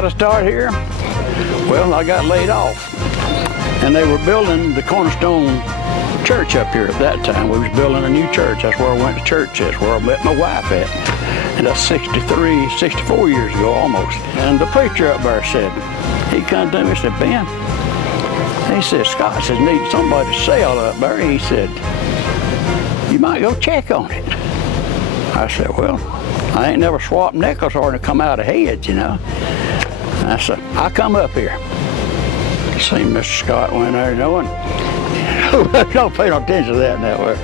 How to start here? Well, I got laid off, and they were building the Cornerstone church up here at that time. We was building a new church. That's where I went to church. That's where I met my wife at. And that's 64 years ago almost. And the preacher up there said, he come to me and said, Ben, he said, Scott says, need somebody to sell up there. He said, you might go check on it. I said, well, I ain't never swapped nickels or to come out of heads, you know. I said, I come up here. See, Mr. Scott went there, you know, and don't pay no attention to that network.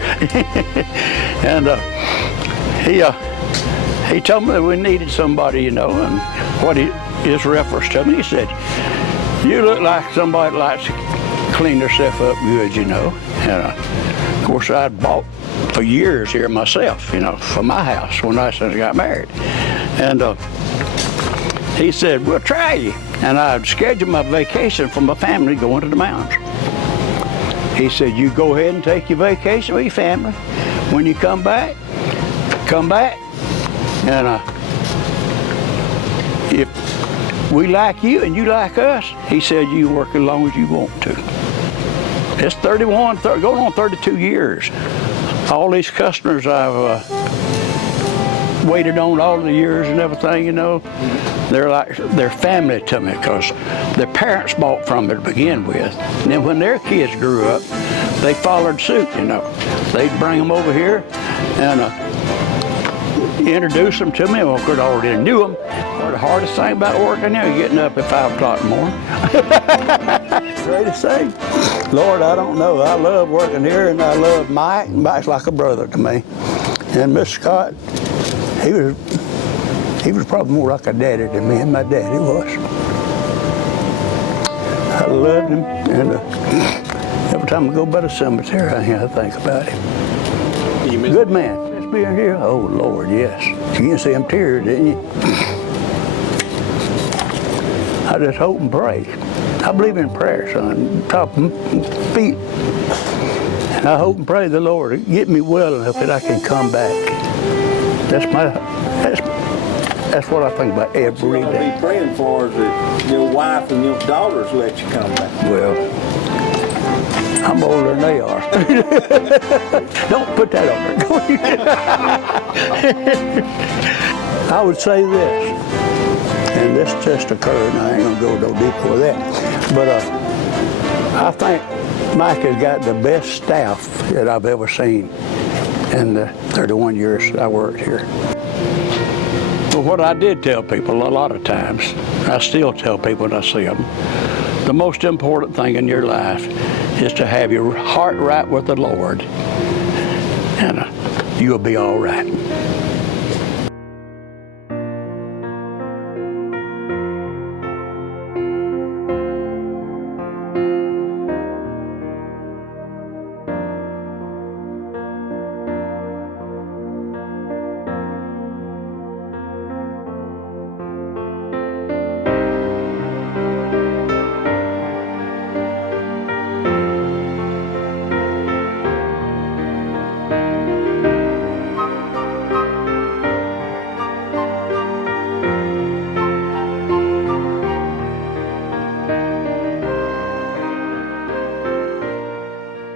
And he told me that we needed somebody, you know, and what his reference to me, he said, you look like somebody that likes to clean themselves up good, you know. And of course, I'd bought for years here myself, you know, for my house when I got married. And he said, we'll try you. And I'd scheduled my vacation for my family going to the mountains. He said, you go ahead and take your vacation with your family. When you come back. And if we like you and you like us, he said, you work as long as you want to. It's going on 32 years. All these customers I've waited on all the years and everything, you know, they're family to me because their parents bought from it to begin with. And then when their kids grew up, they followed suit, you know. They'd bring them over here and introduce them to me. Well, of course, I already knew them. The hardest thing about working there is getting up at 5 o'clock in the morning. Greatest thing? Lord, I don't know. I love working here, and I love Mike. Mike's like a brother to me. And Mr. Scott, he was probably more like a daddy to me than my daddy was. I loved him, and every time I go by the cemetery, I think about him. Good man. Just being here, oh Lord, yes. You can see him tears, didn't you? I just hope and pray. I believe in prayer, son, top of feet. And I hope and pray the Lord to get me well enough that I can come back. That's what I think about every day. What I'll be praying for is that your wife and your daughters let you come back. Well, I'm older than they are. Don't put that on there. I would say this, and this just occurred, and I ain't gonna go no deeper with that, but I think Mike has got the best staff that I've ever seen in the 31 years I worked here. Well, what I did tell people a lot of times, I still tell people when I see them, the most important thing in your life is to have your heart right with the Lord, and you'll be all right.